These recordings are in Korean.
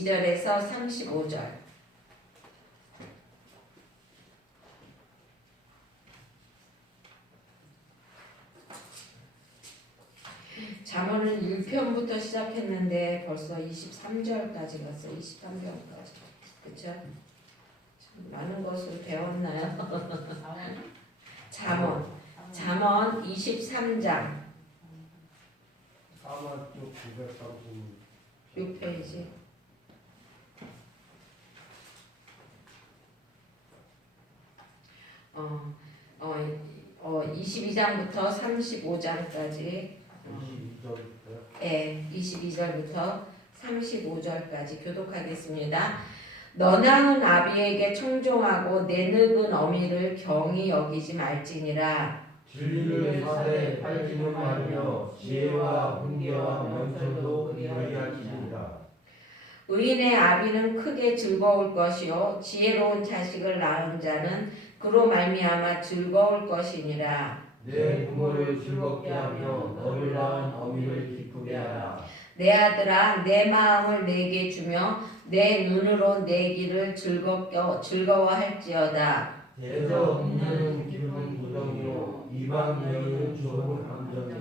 22절에서 35절. 잠언은 1편부터 시작했는데 벌써 23절까지 갔어요. 23편까지. 그쵸? 많은 것을 배웠나요? 잠언 23장 6페이지. 22장부터 35장까지. 22절부터 35절까지 교독하겠습니다. 너나은 아비에게 청종하고 내늙은 어미를 경히 여기지 말지니라. 진리를 사대 팔지는 말며 지혜와 훈계와 명철도 그리할지니라. 의인의 아비는 크게 즐거울 것이요 지혜로운 자식을 낳은 자는 그로 말미암아 즐거울 것이니라. 내 부모를 즐겁게 하며 너를 낳은 어미를 기쁘게 하라. 내 아들아 내 마음을 내게 주며 내 눈으로 내 길을 즐거워할지어다. 대저 없는 기쁜 부정이요 이방 여인은 좋은 감정이라.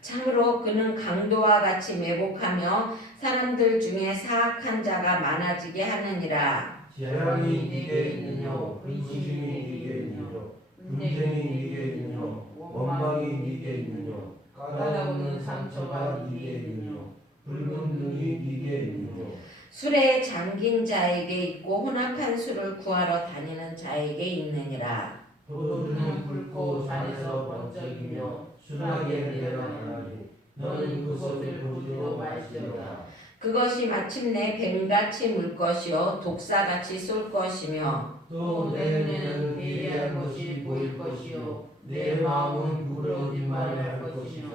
참으로 그는 강도와 같이 매복하며 사람들 중에 사악한 자가 많아지게 하느니라. 재앙이 네게 있느뇨 근심이 네게 있느뇨 분쟁이 네게 있느뇨 원망이 네게 있느뇨 까다로운 상처가 네게 있느뇨 붉은 눈이 네게 있느뇨. 술에 잠긴 자에게 있고 혼합한 술을 구하러 다니는 자에게 있느니라. 포도주는 붉고 잔에서 번쩍이며 순하게 내려가나니 너는 그것을 보지도 말지어다. 그것이 마침내 뱀같이 물 것이요 독사같이 쏠 것이며 또 내 눈에는 예리한 것이 보일 것이요 내 마음은 부러진 말을 할 것이며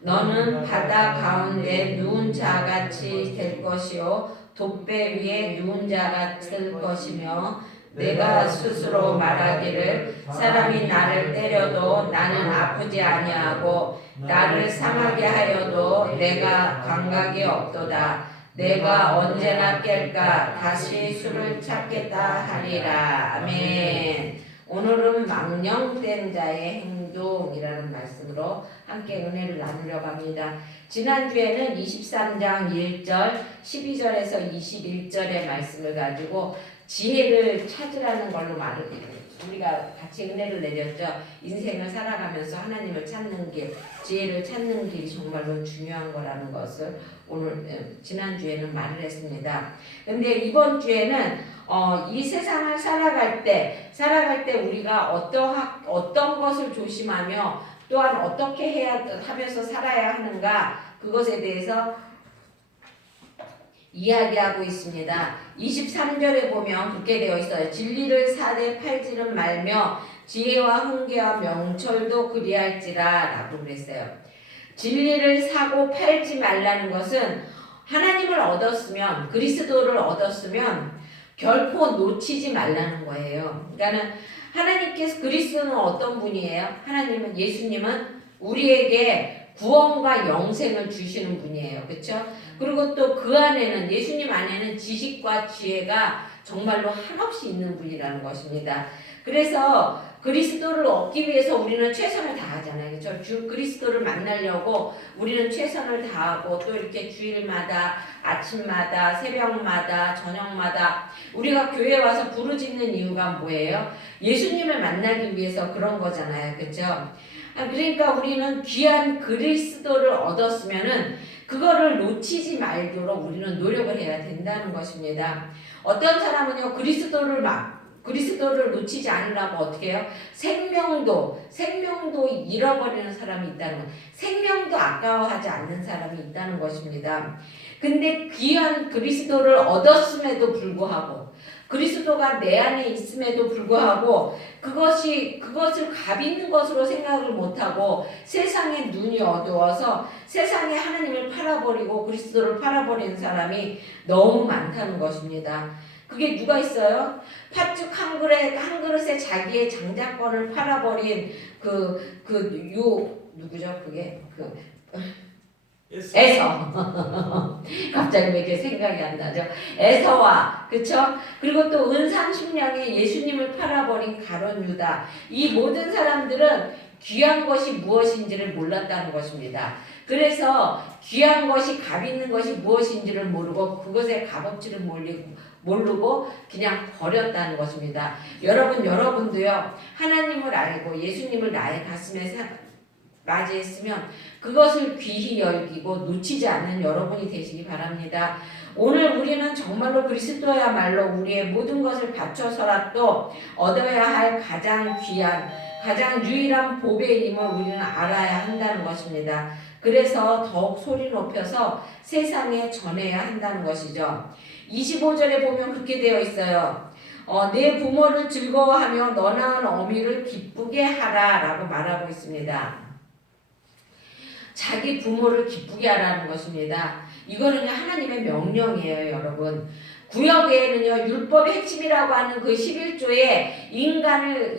너는 바다 가운데 누운 자같이 될 것이요 돛배 위에 누운 자가 될 것이며 내가 스스로 말하기를 사람이 나를 때려도 나는 아프지 아니하고 나를 상하게 하여도 내가 감각이 없도다. 내가 언제나 깰까 다시 술을 찾겠다 하리라. 아멘. 오늘은 망령된 자의 행동이라는 말씀으로 함께 은혜를 나누려고 합니다. 지난주에는 23장 1절 12절에서 21절의 말씀을 가지고 지혜를 찾으라는 걸로 우리가 같이 은혜를 내렸죠. 인생을 살아가면서 하나님을 찾는 길, 지혜를 찾는 길이 정말로 중요한 거라는 것을 오늘 지난주에는 말을 했습니다. 근데 이번 주에는 이 세상을 살아갈 때 우리가 어떤 것을 조심하며 또한 어떻게 하면서 살아야 하는가 그것에 대해서 이야기하고 있습니다. 23절에 보면 그렇게 되어 있어요. 진리를 사대 팔지는 말며 지혜와 훈계와 명철도 그리할지라 라고 그랬어요. 진리를 사고 팔지 말라는 것은 하나님을 얻었으면 그리스도를 얻었으면 결코 놓치지 말라는 거예요. 그러니까는 하나님께서 그리스도는 어떤 분이에요? 예수님은 우리에게 구원과 영생을 주시는 분이에요. 그렇죠? 그리고 또 그 안에는 예수님 안에는 지식과 지혜가 정말로 한없이 있는 분이라는 것입니다. 그래서 그리스도를 얻기 위해서 우리는 최선을 다하잖아요. 그렇죠? 그리스도를 만나려고 우리는 최선을 다하고 또 이렇게 주일마다 아침마다 새벽마다 저녁마다 우리가 교회에 와서 부르짖는 이유가 뭐예요? 예수님을 만나기 위해서 그런 거잖아요. 그렇죠? 그러니까 우리는 귀한 그리스도를 얻었으면은 그거를 놓치지 말도록 우리는 노력을 해야 된다는 것입니다. 어떤 사람은요 그리스도를 놓치지 않으려고 어떻게 해요? 생명도 잃어버리는 사람이 있다는 것. 생명도 아까워하지 않는 사람이 있다는 것입니다. 근데 귀한 그리스도를 얻었음에도 불구하고 그리스도가 내 안에 있음에도 불구하고 그것을 값 있는 것으로 생각을 못하고 세상에 눈이 어두워서 세상에 하나님을 팔아버리고 그리스도를 팔아버리는 사람이 너무 많다는 것입니다. 그게 누가 있어요? 팥죽 한 그릇에 자기의 장자권을 팔아버린 누구죠? 그게 에서 갑자기 왜 이렇게 생각이 안 나죠? 에서와 그쵸? 그리고 또 은 30냥에 예수님을 팔아버린 가룟 유다 이 모든 사람들은 귀한 것이 무엇인지를 몰랐다는 것입니다. 그래서 귀한 것이 값 있는 것이 무엇인지를 모르고 그것의 값어치를 모르고 그냥 버렸다는 것입니다. 여러분도요 하나님을 알고 예수님을 나의 가슴에 맞이했으면 그것을 귀히 여기고 놓치지 않는 여러분이 되시기 바랍니다. 오늘 우리는 정말로 그리스도야말로 우리의 모든 것을 바쳐서라도 얻어야 할 가장 귀한 가장 유일한 보배임을 우리는 알아야 한다는 것입니다. 그래서 더욱 소리 높여서 세상에 전해야 한다는 것이죠. 25절에 보면 그렇게 되어 있어요. 내 부모를 즐거워하며 너 낳은 어미를 기쁘게 하라 라고 말하고 있습니다. 자기 부모를 기쁘게 하라는 것입니다. 이거는 하나님의 명령이에요, 여러분. 구역에는요, 율법의 핵심이라고 하는 그 11조에 인간에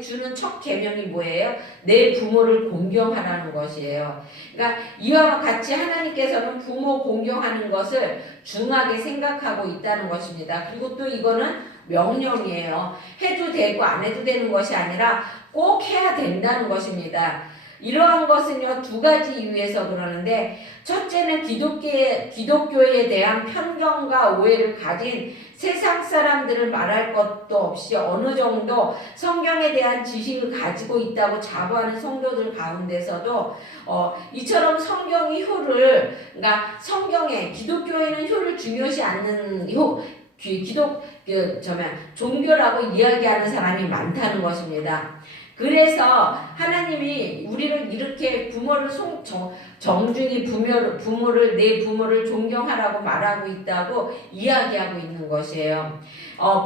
주는 첫 계명이 뭐예요? 내 부모를 공경하라는 것이에요. 그러니까 이와 같이 하나님께서는 부모 공경하는 것을 중하게 생각하고 있다는 것입니다. 그리고 또 이거는 명령이에요. 해도 되고 안 해도 되는 것이 아니라 꼭 해야 된다는 것입니다. 이러한 것은요 두 가지 이유에서 그러는데 첫째는 기독교에 대한 편견과 오해를 가진 세상 사람들을 말할 것도 없이 어느 정도 성경에 대한 지식을 가지고 있다고 자부하는 성도들 가운데서도 이처럼 성경이 그러니까 성경에 기독교에는 효를 중요시 않는 종교라고 이야기하는 사람이 많다는 것입니다. 그래서 하나님이 우리를 이렇게 부모를 정중히 부모를 내 부모를 존경하라고 말하고 있다고 이야기하고 있는 것이에요.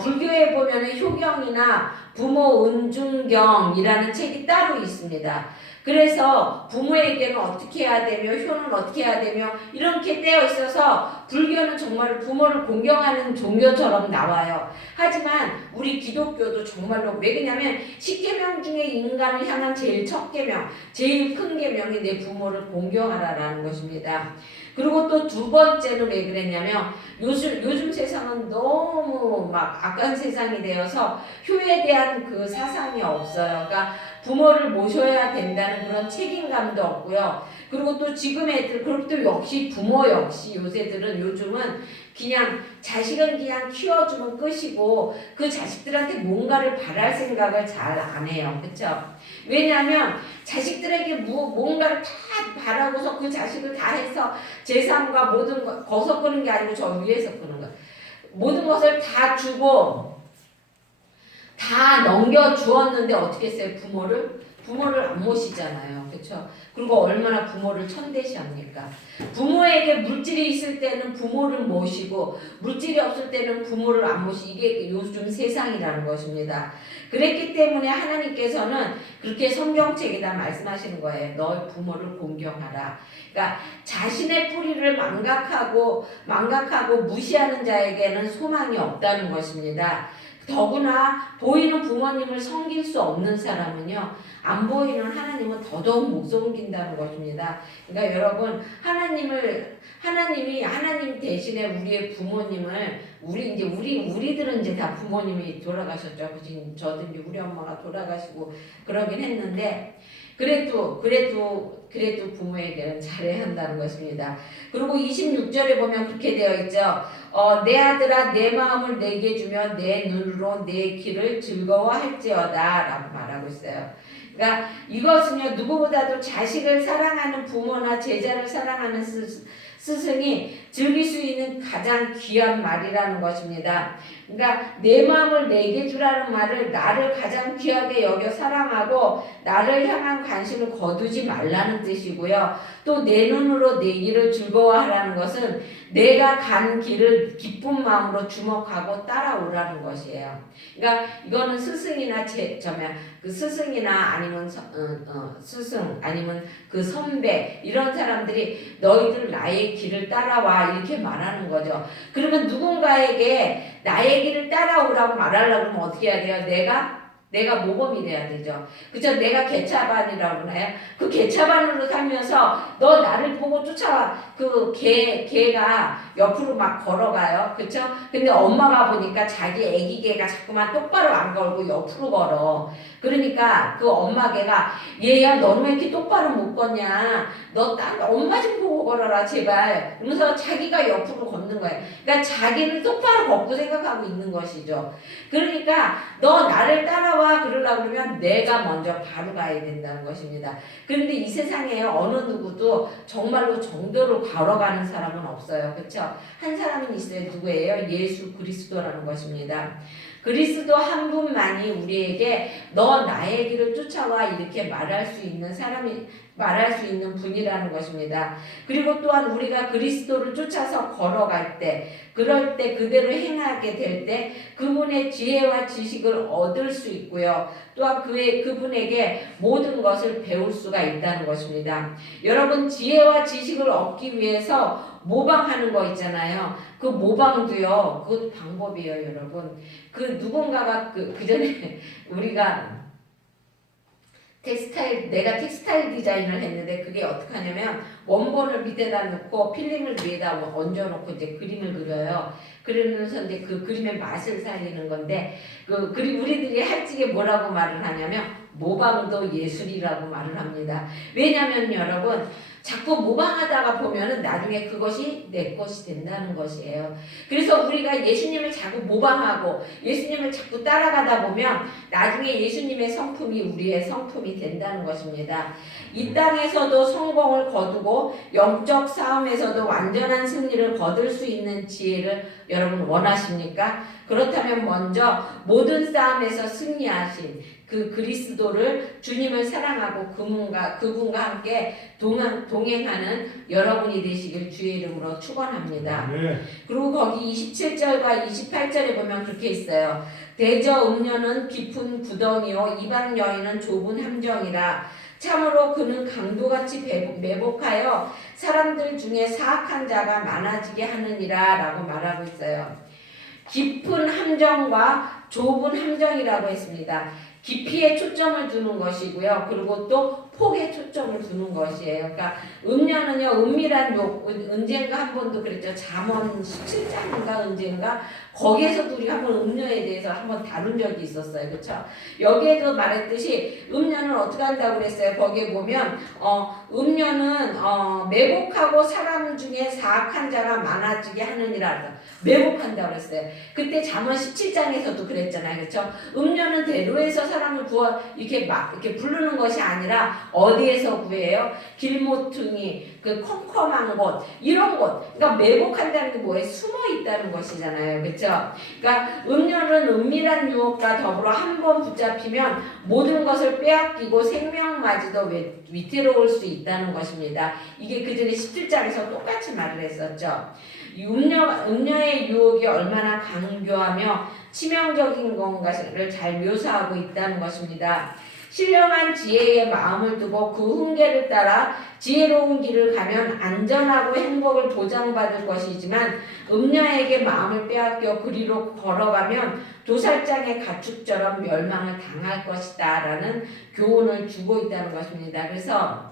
불교에 보면은 효경이나 부모 은중경이라는 책이 따로 있습니다. 그래서 부모에게는 어떻게 해야 되며 효는 어떻게 해야 되며 이렇게 떼어 있어서 불교는 정말 부모를 공경하는 종교처럼 나와요. 하지만 우리 기독교도 정말로 왜 그러냐면 10계명 중에 인간을 향한 제일 첫 계명, 제일 큰 계명이 내 부모를 공경하라라는 것입니다. 그리고 또 두 번째는 왜 그랬냐면 요즘 세상은 너무 막 악한 세상이 되어서 효에 대한 그 사상이 없어요. 그러니까 부모를 모셔야 된다는 그런 책임감도 없고요. 그리고 또 지금 애들, 그리고 또 역시 부모 역시 요즘은 그냥 자식은 그냥 키워주면 끝이고 그 자식들한테 뭔가를 바랄 생각을 잘 안 해요. 그렇죠? 왜냐하면 자식들에게 뭔가를 다 바라고서 그 자식을 다 해서 재산과 모든 것 거서 끄는 게 아니고 저 위에서 끄는 거 모든 것을 다 주고 다 넘겨주었는데 어떻게 했어요? 부모를 안 모시잖아요. 그렇죠? 그리고 얼마나 부모를 천대시합니까? 부모에게 물질이 있을 때는 부모를 모시고 물질이 없을 때는 부모를 안 모시고 이게 요즘 세상이라는 것입니다. 그랬기 때문에 하나님께서는 그렇게 성경책에다 말씀하시는 거예요. 너희 부모를 공경하라. 그러니까 자신의 뿌리를 망각하고 무시하는 자에게는 소망이 없다는 것입니다. 더구나 보이는 부모님을 섬길 수 없는 사람은요 안 보이는 하나님은 더더욱 못 섬긴다는 것입니다. 그러니까 여러분 하나님이 하나님 대신에 우리의 부모님을 우리들은 이제 다 부모님이 돌아가셨죠. 그치? 저도 이제 우리 엄마가 돌아가시고 그러긴 했는데 그래도 부모에게는 잘해야 한다는 것입니다. 그리고 26절에 보면 그렇게 되어 있죠. 내 아들아 내 마음을 내게 주며 내 눈으로 내 길을 즐거워할지어다 라고 말하고 있어요. 그러니까 이것은요 누구보다도 자식을 사랑하는 부모나 제자를 사랑하는 스승이 즐길 수 있는 가장 귀한 말이라는 것입니다. 그러니까 내 마음을 내게 주라는 말을 나를 가장 귀하게 여겨 사랑하고 나를 향한 관심을 거두지 말라는 뜻이고요. 또 내 눈으로 내 길을 즐거워하라는 것은 내가 간 길을 기쁜 마음으로 주목하고 따라오라는 것이에요. 그러니까 이거는 스승이나 그 스승이나 아니면 스승 아니면 그 선배 이런 사람들이 너희들 나의 길을 따라와 이렇게 말하는 거죠. 그러면 누군가에게 나의 길을 따라오라고 말하려고 하면 어떻게 해야 돼요? 내가 내가 모범이 돼야 되죠. 그죠? 내가 개차반이라고 그러나요? 그 개차반으로 가면서 너 나를 보고 쫓아와. 그 개가 옆으로 막 걸어가요. 그쵸? 근데 엄마가 보니까 자기 애기 개가 자꾸만 똑바로 안 걸고 옆으로 걸어. 그러니까 그 엄마 개가 얘야 너는 왜 이렇게 똑바로 못 걷냐? 너 딴 엄마 좀 보고 걸어라 제발. 그러면서 자기가 옆으로 걷는 거예요. 그러니까 자기는 똑바로 걷고 생각하고 있는 것이죠. 그러니까 너 나를 따라와 그러려고 그러면 내가 먼저 바로 가야 된다는 것입니다. 그런데 이 세상에 어느 누구도 정말로 정도로 걸어가는 사람은 없어요. 그렇죠? 한 사람은 있어요. 누구예요? 예수 그리스도라는 것입니다. 그리스도 한 분만이 우리에게 너 나의 길을 쫓아와 이렇게 말할 수 있는 사람이 말할 수 있는 분이라는 것입니다. 그리고 또한 우리가 그리스도를 쫓아서 걸어갈 때 그럴 때 그대로 행하게 될 때 그분의 지혜와 지식을 얻을 수 있고요. 또한 그분에게 모든 것을 배울 수가 있다는 것입니다. 여러분 지혜와 지식을 얻기 위해서 모방하는 거 있잖아요. 그 모방도요. 그것도 방법이에요, 여러분. 그 누군가가 그 전에 우리가 내가 텍스타일 디자인을 했는데 그게 어떻게 하냐면 원본을 밑에다 놓고 필름을 위에다 얹어놓고 이제 그림을 그려요. 그러면서 이제 그 그림의 맛을 살리는 건데 그 그림 우리들이 할직에 뭐라고 말을 하냐면 모방도 예술이라고 말을 합니다. 왜냐하면 여러분 자꾸 모방하다가 보면은 나중에 그것이 내 것이 된다는 것이에요. 그래서 우리가 예수님을 자꾸 모방하고 예수님을 자꾸 따라가다 보면 나중에 예수님의 성품이 우리의 성품이 된다는 것입니다. 이 땅에서도 성공을 거두고 영적 싸움에서도 완전한 승리를 거둘 수 있는 지혜를 여러분 원하십니까? 그렇다면 먼저 모든 싸움에서 승리하신 그 그리스도를 주님을 사랑하고 그분과 함께 동행하는 여러분이 되시길 주의 이름으로 축원합니다. 네. 그리고 거기 27절과 28절에 보면 그렇게 있어요. 대저 음녀는 깊은 구덩이요 이방 여인은 좁은 함정이라 참으로 그는 강도같이 매복하여 사람들 중에 사악한 자가 많아지게 하느니라 라고 말하고 있어요. 깊은 함정과 좁은 함정이라고 했습니다. 깊이에 초점을 두는 것이고요. 그리고 또 폭에 초점을 두는 것이에요. 그러니까 음녀는요, 은밀한 욕, 언젠가 한 번도 그랬죠. 잠언 17장인가 언젠가 거기에서도 우리가 한번 음녀에 대해서 한번 다룬 적이 있었어요. 그렇죠? 여기에도 말했듯이 음녀는 어떻게 한다고 그랬어요? 거기에 보면 음녀는 매복하고 사람 중에 사악한 자가 많아지게 하느니라. 매복한다고 그랬어요. 그때 잠언 17장에서도 그랬잖아요. 그렇죠? 음녀는 대로에서 사람을 이렇게 부르는 것이 아니라 어디에서 구해요? 길모퉁이, 그 컴컴한 곳, 이런 곳. 그러니까 매복한다는 게 뭐예요? 숨어 있다는 것이잖아요. 그렇죠? 그러니까 음녀는 은밀한 유혹과 더불어 한 번 붙잡히면 모든 것을 빼앗기고 생명마저도 위태로울 수 있다는 것입니다. 이게 그 전에 17장에서 똑같이 말을 했었죠. 음녀의 유혹이 얼마나 강교하며 치명적인 건가를 잘 묘사하고 있다는 것입니다. 신령한 지혜의 마음을 두고 그 훈계를 따라 지혜로운 길을 가면 안전하고 행복을 보장받을 것이지만 음녀에게 마음을 빼앗겨 그리로 걸어가면 도살장의 가축처럼 멸망을 당할 것이다 라는 교훈을 주고 있다는 것입니다. 그래서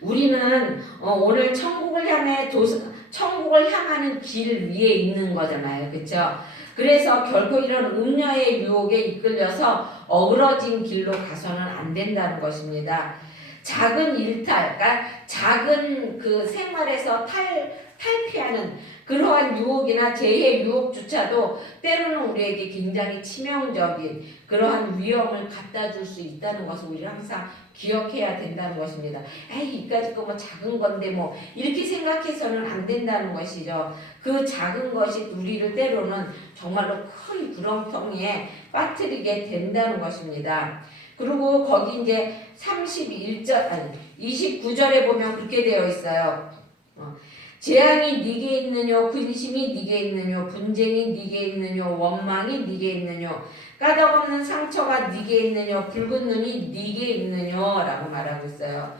우리는 오늘 천국을 향하는 길 위에 있는 거잖아요. 그렇죠? 그래서 결코 이런 음녀의 유혹에 이끌려서 어그러진 길로 가서는 안 된다는 것입니다. 작은 일탈, 그러니까 작은 그 생활에서 탈피하는 그러한 유혹이나 재해 유혹조차도 때로는 우리에게 굉장히 치명적인 그러한 위험을 갖다 줄 수 있다는 것을 우리가 항상 기억해야 된다는 것입니다. 에이, 이까짓 거 뭐 작은 건데 뭐 이렇게 생각해서는 안 된다는 것이죠. 그 작은 것이 우리를 때로는 정말로 큰 구렁텅이에 빠뜨리게 된다는 것입니다. 그리고 거기 이제 29절에 보면 그렇게 되어 있어요. 재앙이 네게 있느뇨, 근심이 네게 있느뇨, 분쟁이 네게 있느뇨, 원망이 네게 있느뇨, 까닭없는 상처가 네게 있느뇨, 붉은 눈이 네게 있느뇨라고 말하고 있어요.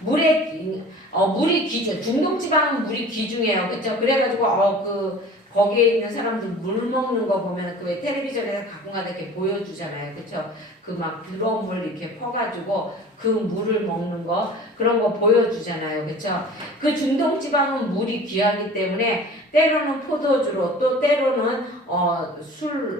물이 귀중, 중동지방은 물이 귀중해요. 그렇죠? 그래가지고 거기에 있는 사람들 물 먹는 거 보면 그 텔레비전에서 가끔가다 이렇게 보여주잖아요. 그쵸? 그 막 드럼을 이렇게 퍼가지고 그 물을 먹는 거 그런 거 보여주잖아요. 그쵸? 그 중동지방은 물이 귀하기 때문에 때로는 포도주로 또 때로는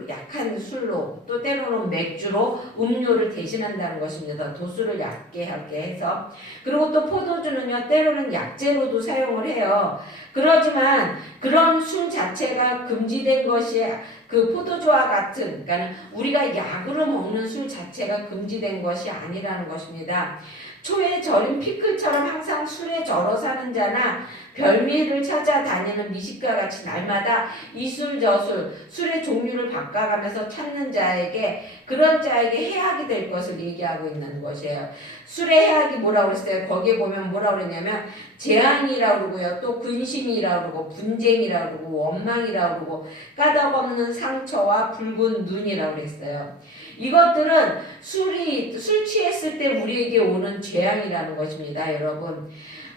약한 술로 또 때로는 맥주로 음료를 대신한다는 것입니다. 도수를 얕게 하게 해서 그리고 또 포도주는요 때로는 약재로도 사용을 해요. 그렇지만 그런 술 자체가 금지된 것이 그 포도주와 같은 그러니까 우리가 약으로 먹는 술 자체가 금지된 것이 아니라는 것입니다. 초에 절인 피클처럼 항상 술에 절어 사는 자나 별미를 찾아다니는 미식가 같이 날마다 이술 저술 술의 종류를 바꿔가면서 찾는 자에게 그런 자에게 해악이 될 것을 얘기하고 있는 것이에요. 술의 해악이 뭐라고 그랬어요? 거기에 보면 뭐라고 그랬냐면 재앙이라고 그러고요. 또 근심이라고 그러고 분쟁이라고 그러고 원망이라고 그러고 까닭없는 상처와 붉은 눈이라고 그랬어요. 이것들은 술 취했을 때 우리에게 오는 재앙이라는 것입니다, 여러분.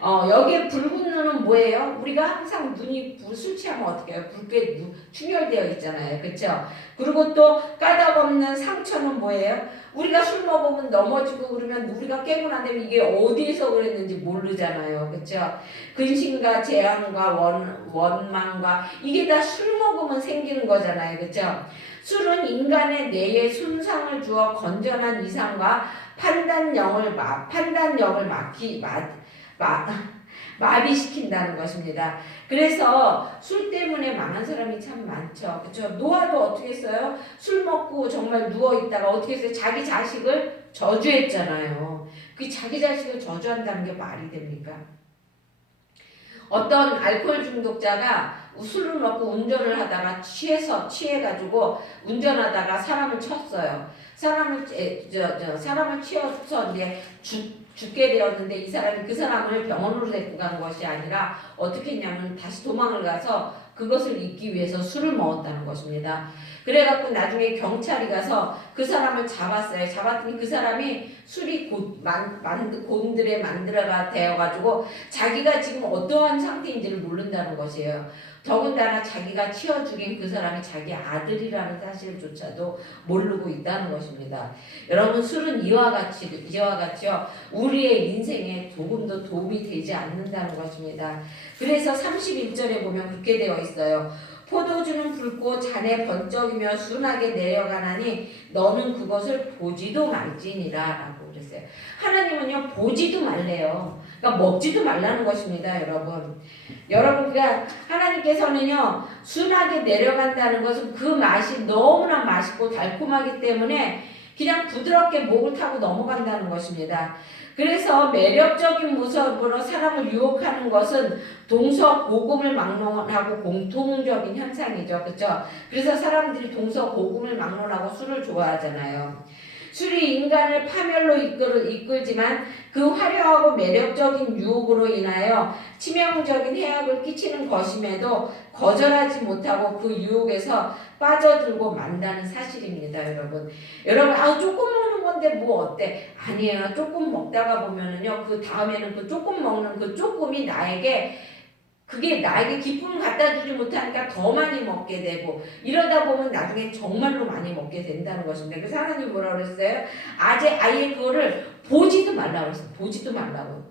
여기에 붉은 눈은 뭐예요? 우리가 항상 술 취하면 어떻게 해요? 붉게 충혈되어 있잖아요. 그렇죠? 그리고 또 까닭없는 상처는 뭐예요? 우리가 술 먹으면 넘어지고 그러면 우리가 깨고 난 다음에 이게 어디에서 그랬는지 모르잖아요. 그렇죠? 근심과 재앙과 원망과 이게 다 술 먹으면 생기는 거잖아요. 그렇죠? 술은 인간의 뇌에 손상을 주어 건전한 이상과 판단력을 마비시킨다는 것입니다. 그래서 술 때문에 망한 사람이 참 많죠. 그렇죠? 노아도 어떻게 했어요? 술 먹고 정말 누워있다가 어떻게 했어요? 자기 자식을 저주했잖아요. 그 자기 자식을 저주한다는 게 말이 됩니까? 어떤 알코올 중독자가 술을 먹고 운전을 하다가 취해가지고 운전하다가 사람을 쳤어요. 사람을 치어서 이제 죽게 되었는데 이 사람이 그 사람을 병원으로 데리고 간 것이 아니라 어떻게 했냐면 다시 도망을 가서 그것을 잊기 위해서 술을 먹었다는 것입니다. 그래갖고 나중에 경찰이 가서 그 사람을 잡았어요. 잡았더니 그 사람이 술이 곤드레 만들어가 되어가지고 자기가 지금 어떠한 상태인지를 모른다는 것이에요. 더군다나 자기가 치어 죽인 그 사람이 자기 아들이라는 사실조차도 모르고 있다는 것입니다. 여러분 술은 이와 같이요 우리의 인생에 조금도 도움이 되지 않는다는 것입니다. 그래서 31절에 보면 그렇게 되어 있어요. 포도주는 붉고 잔에 번쩍이며 순하게 내려가나니 너는 그것을 보지도 말지니라 라고 그랬어요. 하나님은요 보지도 말래요. 그러니까 먹지도 말라는 것입니다. 여러분 그러니까 하나님께서는요 순하게 내려간다는 것은 그 맛이 너무나 맛있고 달콤하기 때문에 그냥 부드럽게 목을 타고 넘어간다는 것입니다. 그래서 매력적인 모습으로 사람을 유혹하는 것은 동서고금을 막론하고 공통적인 현상이죠. 그렇죠? 그래서 사람들이 동서고금을 막론하고 술을 좋아하잖아요. 술이 인간을 파멸로 이끌지만 그 화려하고 매력적인 유혹으로 인하여 치명적인 해악을 끼치는 것임에도 거절하지 못하고 그 유혹에서 빠져들고 만다는 사실입니다, 여러분. 조금 먹는 건데 뭐 어때? 아니에요. 조금 먹다가 보면은요, 그 다음에는 그 조금 먹는 그 조금이 그게 나에게 기쁨을 갖다 주지 못하니까 더 많이 먹게 되고 이러다 보면 나중에 정말로 많이 먹게 된다는 것입니다. 그래서 하나님 뭐라고 그랬어요? 아예 그거를 보지도 말라고 그랬어요. 보지도 말라고.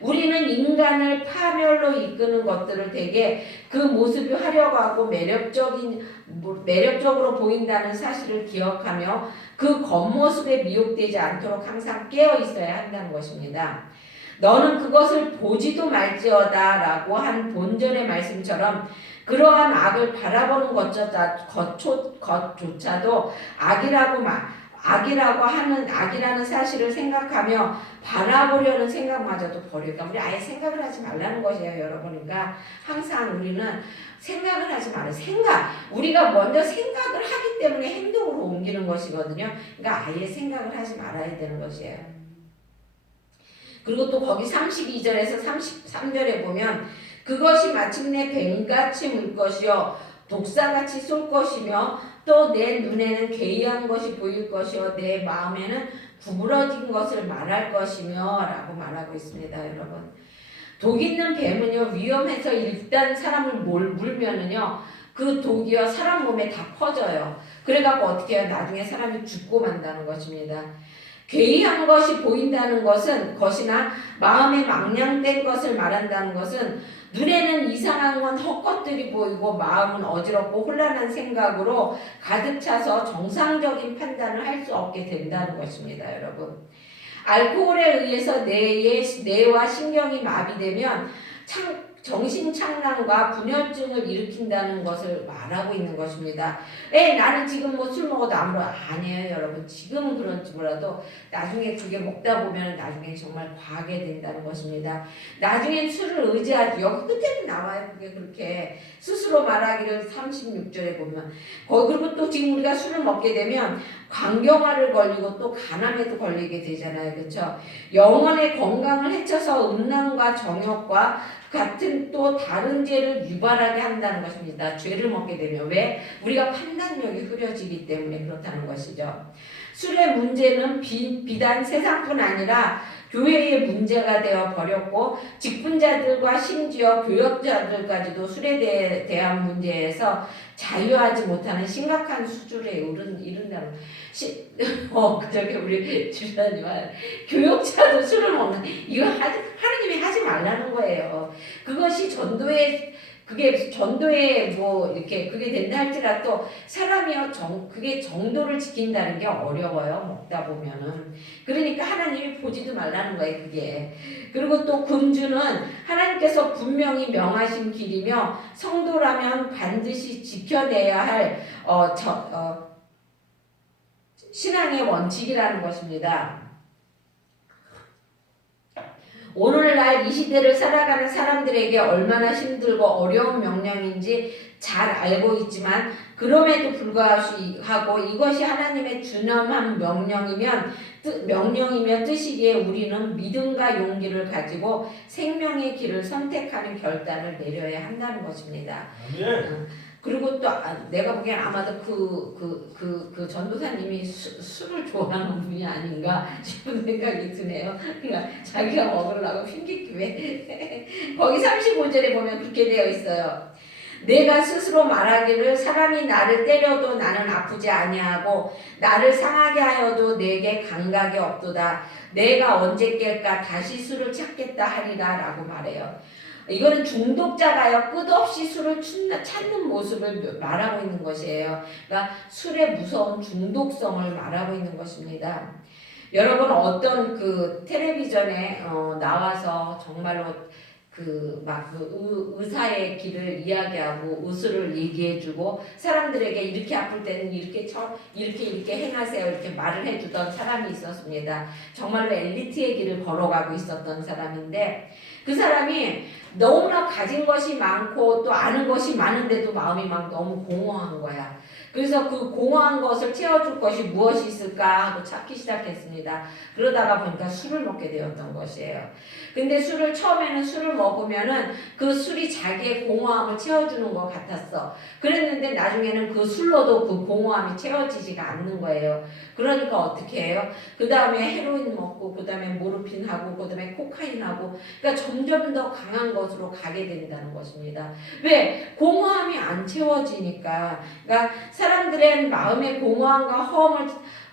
우리는 인간을 파멸로 이끄는 것들을 되게 그 모습이 화려하고 매력적으로 보인다는 사실을 기억하며 그 겉모습에 미혹되지 않도록 항상 깨어 있어야 한다는 것입니다. 너는 그것을 보지도 말지어다 라고 한 본절의 말씀처럼 그러한 악을 바라보는 것조차도 악이라는 사실을 생각하며 바라보려는 생각마저도 버릴까. 우리 아예 생각을 하지 말라는 것이에요, 여러분. 그러니까 항상 우리는 생각을 하지 말아요. 우리가 먼저 생각을 하기 때문에 행동으로 옮기는 것이거든요. 그러니까 아예 생각을 하지 말아야 되는 것이에요. 그리고 또 거기 32절에서 33절에 보면 그것이 마침내 뱀같이 물 것이요 독사같이 쏠 것이며 또 내 눈에는 괴이한 것이 보일 것이요 내 마음에는 구부러진 것을 말할 것이며 라고 말하고 있습니다. 여러분 독 있는 뱀은요 위험해서 일단 사람을 물면은요 그 독이요 사람 몸에 다 퍼져요. 그래갖고 어떻게 해요? 나중에 사람이 죽고 만다는 것입니다. 괴이한 것이 보인다는 것이나 마음에 망령된 것을 말한다는 것은 눈에는 이상한 건 헛것들이 보이고 마음은 어지럽고 혼란한 생각으로 가득 차서 정상적인 판단을 할 수 없게 된다는 것입니다, 여러분. 알코올에 의해서 뇌와 신경이 마비되면 정신착란과 분열증을 일으킨다는 것을 말하고 있는 것입니다. 나는 지금 뭐 술 먹어도 안 먹어요. 아니에요, 여러분. 지금은 그런지 몰라도 나중에 그게 먹다 보면 나중에 정말 과하게 된다는 것입니다. 나중엔 술을 의지하지. 여기 끝에는 나와요. 그게 그렇게 스스로 말하기를 36절에 보면. 그리고 또 지금 우리가 술을 먹게 되면 광경화를 걸리고 또 간암에도 걸리게 되잖아요. 그렇죠? 영혼의 건강을 해쳐서 음란과 정욕과 같은 또 다른 죄를 유발하게 한다는 것입니다. 죄를 먹게 되면 왜? 우리가 판단력이 흐려지기 때문에 그렇다는 것이죠. 술의 문제는 비단 세상뿐 아니라 교회의 문제가 되어 버렸고 직분자들과 심지어 교역자들까지도 술에 대한 문제에서 자유하지 못하는 심각한 수준에 이른다는 저기 우리 주사님 교역자도 술을 먹는 이거 하느님이 하지 말라는 거예요. 그것이 전도에 뭐 이렇게 그게 된다 할지라도 사람이요 그게 정도를 지킨다는 게 어려워요. 먹다 보면은. 그러니까 하나님이 보지도 말라는 거예요. 그게. 그리고 또 금주는 하나님께서 분명히 명하신 길이며 성도라면 반드시 지켜내야 할 신앙의 원칙이라는 것입니다. 오늘날 이 시대를 살아가는 사람들에게 얼마나 힘들고 어려운 명령인지 잘 알고 있지만 그럼에도 불구하고 이것이 하나님의 준엄한 명령이며 뜻이기에 우리는 믿음과 용기를 가지고 생명의 길을 선택하는 결단을 내려야 한다는 것입니다. 그리고 또 내가 보기엔 아마도 그 전도사님이 술을 좋아하는 분이 아닌가 싶은 생각이 드네요. 그러니까 자기가 먹으려고 핑계기에 거기 35절에 보면 그렇게 되어 있어요. 내가 스스로 말하기를 사람이 나를 때려도 나는 아프지 아니하고 나를 상하게 하여도 내게 감각이 없도다. 내가 언제 깰까 다시 술을 찾겠다 하리라 라고 말해요. 이거는 중독자가요 끝없이 술을 찾는 모습을 말하고 있는 것이에요. 그러니까 술의 무서운 중독성을 말하고 있는 것입니다. 여러분 어떤 그 텔레비전에 나와서 정말로 의사의 길을 이야기하고 의술을 얘기해주고 사람들에게 이렇게 아플 때는 이렇게 행하세요 이렇게 말을 해주던 사람이 있었습니다. 정말로 엘리트의 길을 걸어가고 있었던 사람인데 그 사람이 너무나 가진 것이 많고 또 아는 것이 많은데도 마음이 막 너무 공허한 거야. 그래서 그 공허한 것을 채워줄 것이 무엇이 있을까 하고 찾기 시작했습니다. 그러다가 보니까 술을 먹게 되었던 것이에요. 근데 처음에는 술을 먹으면은 그 술이 자기의 공허함을 채워주는 것 같았어. 그랬는데 나중에는 그 술로도 그 공허함이 채워지지가 않는 거예요. 그러니까 어떻게 해요? 그 다음에 헤로인 먹고, 그 다음에 모르핀 하고, 그 다음에 코카인 하고, 그러니까 점점 더 강한 것으로 가게 된다는 것입니다. 왜? 공허함이 안 채워지니까. 그러니까 사람들의 마음의 공허함과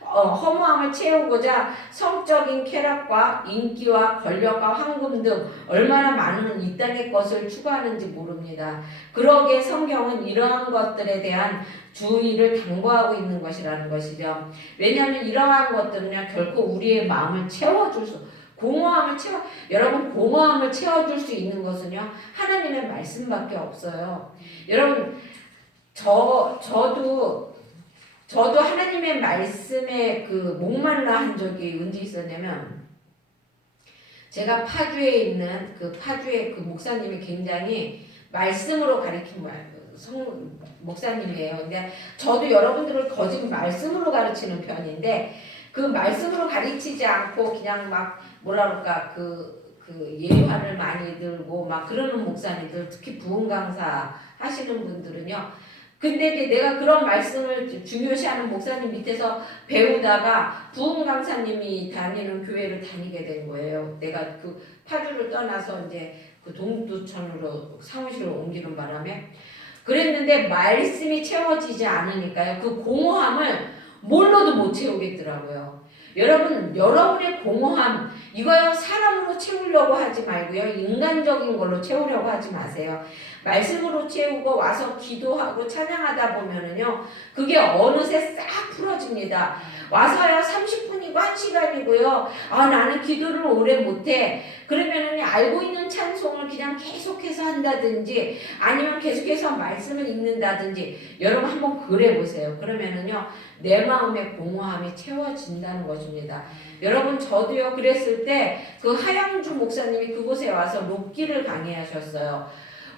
허무함을 채우고자 성적인 쾌락과 인기와 권력과 황금 등 얼마나 많은 이 땅의 것을 추구하는지 모릅니다. 그러기에 성경은 이러한 것들에 대한 주의를 당부하고 있는 것이라는 것이죠. 왜냐하면 이러한 것들은 결코 우리의 마음을 여러분 공허함을 채워줄 수 있는 것은요 하나님의 말씀밖에 없어요. 여러분 저도 하나님의 말씀에 목말라 한 적이 언제 있었냐면 제가 파주에 있는 파주의 목사님이 굉장히 말씀으로 가르친 목사님이에요. 근데 저도 여러분들을 거짓 말씀으로 가르치는 편인데 그 말씀으로 가르치지 않고 그냥 막 예화를 많이 들고 막 그러는 목사님들 특히 부흥 강사 하시는 분들은요. 근데 이제 내가 그런 말씀을 중요시하는 목사님 밑에서 배우다가 부흥 강사님이 다니는 교회를 다니게 된 거예요. 내가 파주를 떠나서 이제 동두천으로 사무실을 옮기는 바람에 그랬는데 말씀이 채워지지 않으니까요. 그 공허함을 뭘로도 못 채우겠더라고요. 여러분, 여러분의 공허함 이거요 사람으로 채우려고 하지 말고요 인간적인 걸로 채우려고 하지 마세요. 말씀으로 채우고 와서 기도하고 찬양하다 보면은요 그게 어느새 싹 풀어집니다. 와서야 30분이고 1시간이고요. 아 나는 기도를 오래 못해. 그러면은 알고 있는 찬송을 그냥 계속해서 한다든지 아니면 계속해서 말씀을 읽는다든지 여러분 한번 그래 보세요. 그러면은요 내 마음의 공허함이 채워진다는 것입니다. 여러분 저도요 그랬을 때 그 하양주 목사님이 그곳에 와서 록기를 강의하셨어요.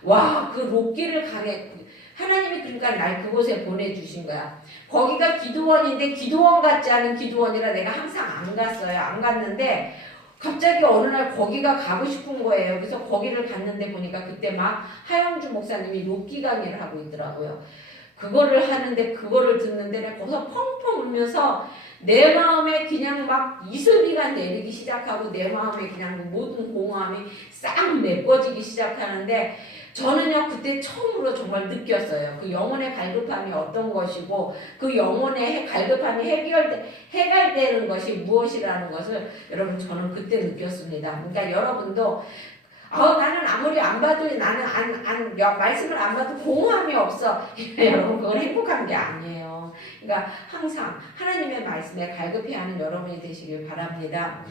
와 그 록기를 하나님이 그러니까 날 그곳에 보내주신 거야. 거기가 기도원인데 기도원 같지 않은 기도원이라 내가 항상 안 갔어요. 안 갔는데 갑자기 어느 날 거기가 가고 싶은 거예요. 그래서 거기를 갔는데 보니까 그때 막 하영주 목사님이 록기 강의를 하고 있더라고요. 그거를 하는데 그거를 듣는데 내가 거기서 펑펑 울면서 내 마음에 그냥 막 이슬비가 내리기 시작하고 내 마음에 그냥 그 모든 공허함이 싹 메꿔지기 시작하는데 저는요 그때 처음으로 정말 느꼈어요. 그 영혼의 갈급함이 어떤 것이고 그 영혼의 갈급함이 해결되는 것이 무엇이라는 것을 여러분 저는 그때 느꼈습니다. 그러니까 여러분도 나는 아무리 안 봐도 나는 말씀을 안 봐도 공허함이 없어. 여러분 그건 행복한 게 아니에요. 그러니까 항상 하나님의 말씀에 갈급해하는 여러분이 되시길 바랍니다.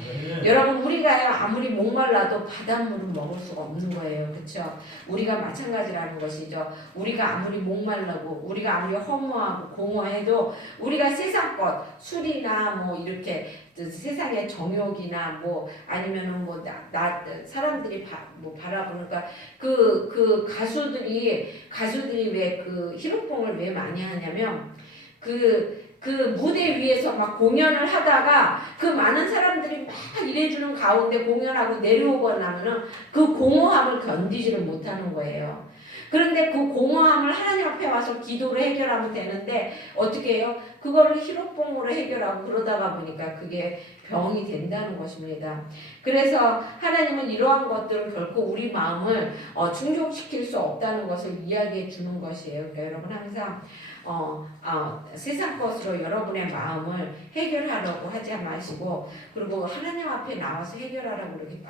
여러분 우리가 아무리 목말라도 바닷물은 먹을 수가 없는 거예요. 그렇죠? 우리가 마찬가지라는 것이죠. 우리가 아무리 목말라고 우리가 아무리 허무하고 공허해도 우리가 세상 것 술이나 뭐 이렇게 세상의 정욕이나 뭐 아니면은 뭐 사람들이 바라보니까 그 가수들이 왜 그 히로뽕을 왜 많이 하냐면 그 무대 위에서 막 공연을 하다가 그 많은 사람들이 막 일해주는 가운데 공연하고 내려오고 나면은 그 공허함을 견디지를 못하는 거예요. 그런데 그 공허함을 하나님 앞에 와서 기도로 해결하면 되는데 어떻게 해요? 그거를 히로뽕으로 해결하고 그러다가 보니까 그게 병이 된다는 것입니다. 그래서 하나님은 이러한 것들을 결코 우리 마음을 충족시킬 수 없다는 것을 이야기해 주는 것이에요. 그러니까 여러분 항상 세상 것으로 여러분의 마음을 해결하려고 하지 마시고 그리고 하나님 앞에 나와서 해결하라고 이렇게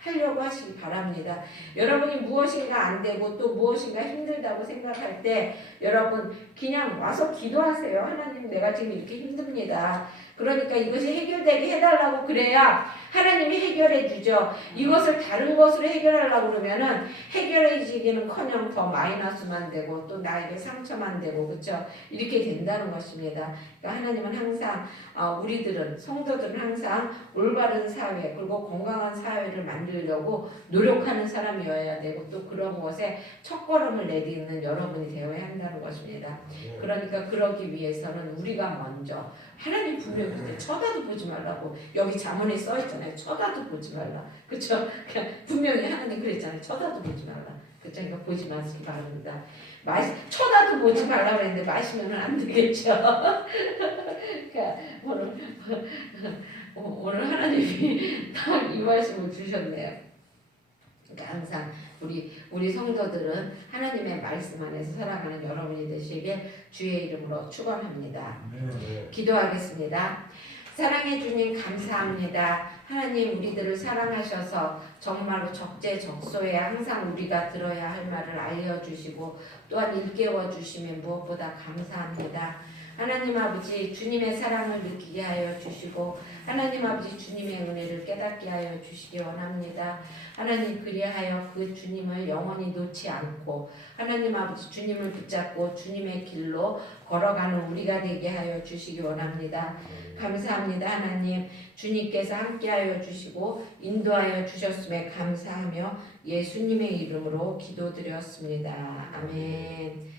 하려고 하시기 바랍니다. 여러분이 무엇인가 안 되고 또 무엇인가 힘들다고 생각할 때 여러분 그냥 와서 기도하세요. 하나님 내가 지금 이렇게 힘듭니다. 그러니까 이것이 해결되게 해달라고 그래야 하나님이 해결해 주죠. 이것을 다른 것으로 해결하려고 그러면은 해결해지기는커녕 더 마이너스만 되고 또 나에게 상처만 되고 그렇죠? 이렇게 된다는 것입니다. 그러니까 하나님은 항상 우리들은 성도들은 항상 올바른 사회 그리고 건강한 사회를 만들려고 노력하는 사람이어야 되고 또 그런 것에 첫걸음을 내딛는 여러분이 되어야 한다는 것입니다. 그러니까 그러기 위해서는 우리가 먼저 하나님 분명히 그때 쳐다도 보지 말라고 여기 잠언에 써 있잖아요. 쳐다도 보지 말라. 그렇죠? 분명히 하나님 그랬잖아요. 쳐다도 보지 말라. 그렇죠? 그러니까 보지 마시기 바랍니다. 쳐다도 보지 말라 그랬는데 마시면 안 되겠죠. 그러니까 오늘 하나님이 딱 이 말씀을 주셨네요. 그러니까 항상 우리 성도들은 하나님의 말씀 안에서 살아가는 여러분이 되시길 주의 이름으로 축원합니다. 기도하겠습니다. 사랑해 주님 감사합니다. 하나님 우리들을 사랑하셔서 정말로 적재적소에 항상 우리가 들어야 할 말을 알려주시고 또한 일깨워 주시면 무엇보다 감사합니다. 하나님 아버지 주님의 사랑을 느끼게 하여 주시고 하나님 아버지 주님의 은혜를 깨닫게 하여 주시기 원합니다. 하나님 그리하여 그 주님을 영원히 놓지 않고 하나님 아버지 주님을 붙잡고 주님의 길로 걸어가는 우리가 되게 하여 주시기 원합니다. 감사합니다. 하나님 주님께서 함께하여 주시고 인도하여 주셨음에 감사하며 예수님의 이름으로 기도드렸습니다. 아멘.